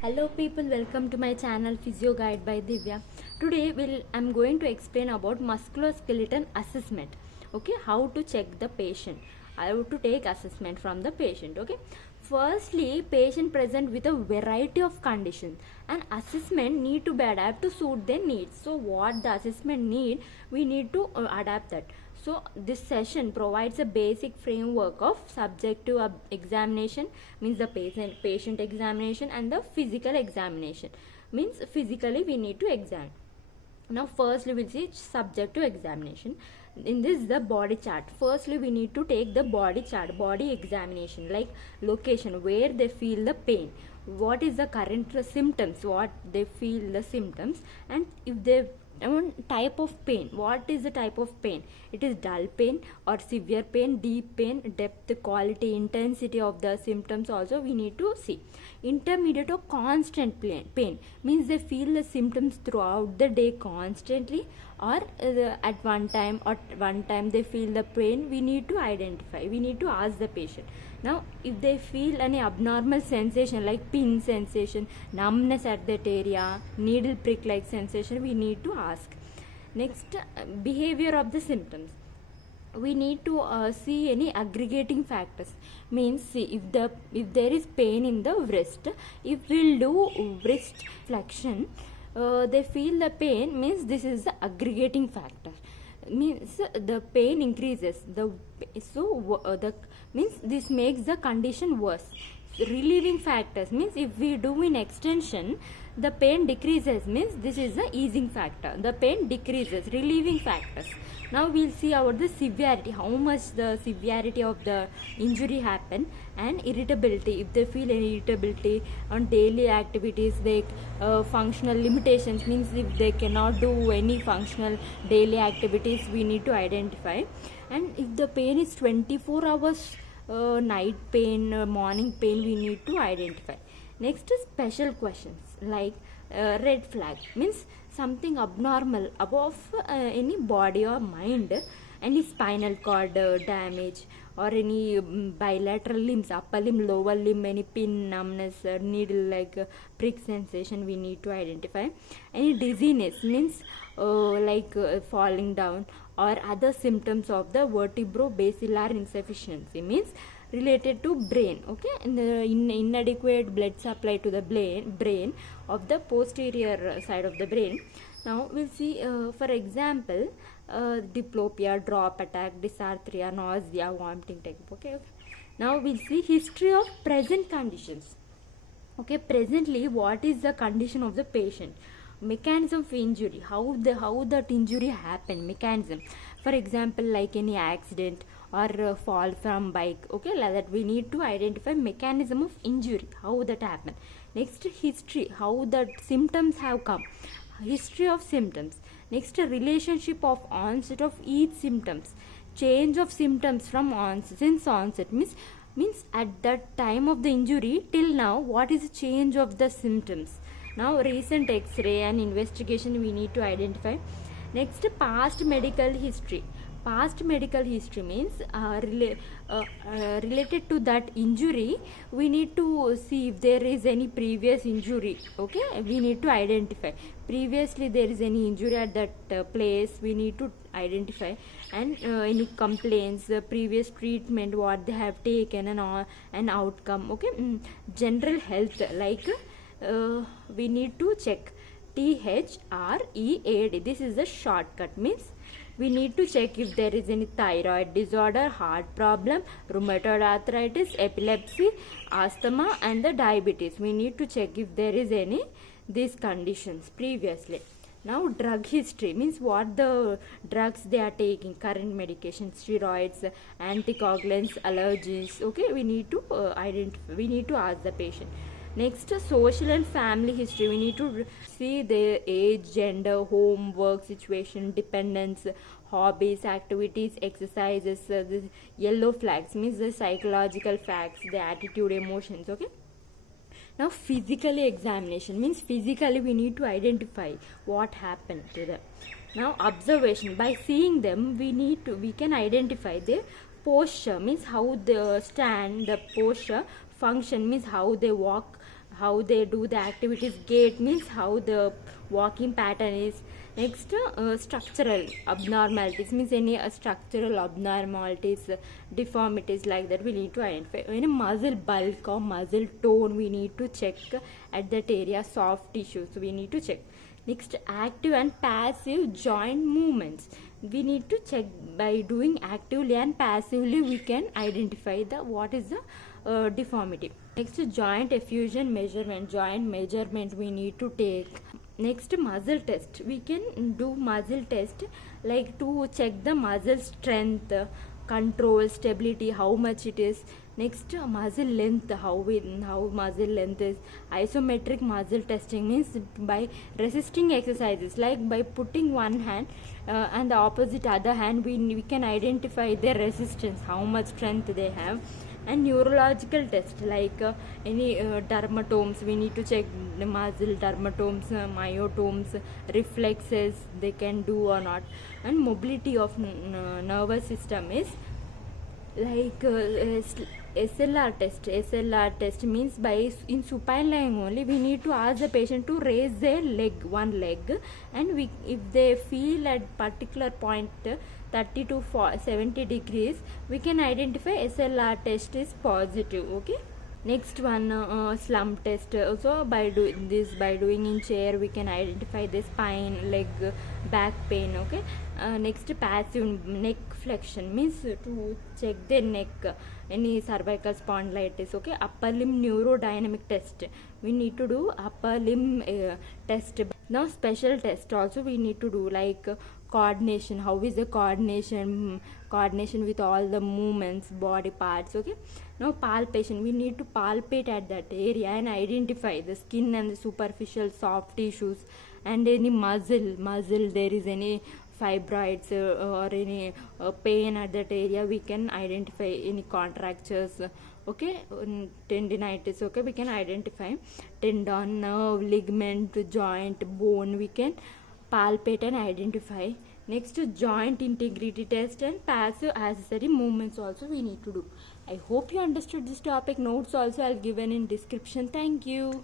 Hello people, welcome to my channel Physio Guide by Divya. Today I'm going to explain about musculoskeletal assessment. Okay, how to check the patient. How to take assessment from the patient. Okay, firstly, patient present with a variety of conditions and assessment need to be adapted to suit their needs. So what the assessment need, we need to adapt that. So this session provides a basic framework of subjective examination, means the patient examination, and the physical examination, means physically we need to examine. Now firstly we'll see subjective examination. In this, the body chart. Firstly we need to take the body chart, body examination, like location where they feel the pain, what is the current symptoms, what they feel the symptoms, and if they type of pain, what is the type of pain, it is dull pain or severe pain, deep pain, depth, quality, intensity of the symptoms also we need to see. Intermediate or constant pain means they feel the symptoms throughout the day constantly, or at one time they feel the pain. We need to identify, we need to ask the patient. Now if they feel any abnormal sensation like pin sensation, numbness at that area, needle prick like sensation, we need to ask. Next, behavior of the symptoms. We need to see any aggregating factors, means see if there is pain in the wrist, if we'll do wrist flexion, they feel the pain, means this is the aggregating factor, means the pain increases the means this makes the condition worse. Relieving factors means if we do in extension, the pain decreases, means this is the easing factor, the pain decreases. Relieving factors. Now we'll see about the severity, how much the severity of the injury happen, and irritability, if they feel any irritability on daily activities, like functional limitations, means if they cannot do any functional daily activities, we need to identify. And if the pain is 24 hours, night pain, morning pain, we need to identify. Next is special questions, like red flag means something abnormal above any body or mind, any spinal cord damage, or any bilateral limbs, upper limb, lower limb, any pin, numbness, needle like prick sensation, we need to identify. Any dizziness means like falling down, or other symptoms of the vertebrobasilar insufficiency, means related to brain. Okay, and the inadequate blood supply to the brain of the posterior side of the brain. Now we'll see for example diplopia, drop attack, dysarthria, nausea, vomiting type. Okay. Now we'll see history of present conditions. Okay, presently what is the condition of the patient, mechanism of injury, how that injury happened, mechanism. For example, like any accident or fall from bike. Okay, like that we need to identify mechanism of injury, how that happened. Next, history, how the symptoms have come, history of symptoms. Next, relationship of onset of each symptoms, change of symptoms from onset, since onset means at that time of the injury till now, what is the change of the symptoms. Now recent x-ray and investigation we need to identify. Next, past medical history. Past medical history means related to that injury, we need to see if there is any previous injury. Okay, we need to identify previously there is any injury at that place, we need to identify. And any complaints, previous treatment, what they have taken, and an outcome. Okay, general health, like we need to check THREAD, this is the shortcut, means we need to check if there is any thyroid disorder, heart problem, rheumatoid arthritis, epilepsy, asthma, and the diabetes. We need to check if there is any these conditions previously. Now drug history means what the drugs they are taking, current medications, steroids, anticoagulants, allergies. Okay, we need to identify, we need to ask the patient. Next, social and family history. We need to see their age, gender, home, work situation, dependence, hobbies, activities, exercises. The yellow flags means the psychological facts, the attitude, emotions. Okay. Now, physically examination means physically we need to identify what happened to them. Now, observation, by seeing them, we can identify their posture, means how they stand, the posture, function means how they walk, how they do the activities. Gait means how the walking pattern is. Next, structural abnormalities means any structural abnormalities, deformities like that we need to identify. Any muscle bulk or muscle tone we need to check at that area. Soft tissues we need to check. Next, active and passive joint movements we need to check. By doing actively and passively we can identify the what is the deformity. Next, joint effusion measurement. Joint measurement we need to take. Next, muscle test. We can do muscle test like to check the muscle strength, control, stability, how much it is. Next, muscle length, how muscle length is. Isometric muscle testing means by resisting exercises, like by putting one hand and the opposite other hand, we can identify their resistance, how much strength they have. And neurological test like any dermatomes, we need to check the muscle dermatomes, myotomes, reflexes they can do or not. And mobility of nervous system is like SLR test. SLR test means by in supine lying only we need to ask the patient to raise their leg, one leg, and if they feel at particular point 30 to 70 degrees we can identify SLR test is positive. Okay. Next one, slump test. Also by doing in chair we can identify the spine, leg, back pain. Okay. Next, passive neck flexion means to check the neck, any cervical spondylitis. Okay. Upper limb neurodynamic test, we need to do upper limb test. Now special test also we need to do like coordination. How is the coordination with all the movements, body parts. Okay. Now palpation, we need to palpate at that area and identify the skin and the superficial soft tissues and any muscle there is any fibroids or any pain at that area, we can identify any contractures. Okay. Tendinitis. Okay, we can identify tendon, nerve, ligament, joint, bone, we can palpate and identify. Next, joint integrity test and passive accessory movements also we need to do. I hope you understood this topic. Notes also I'll given in description. Thank you.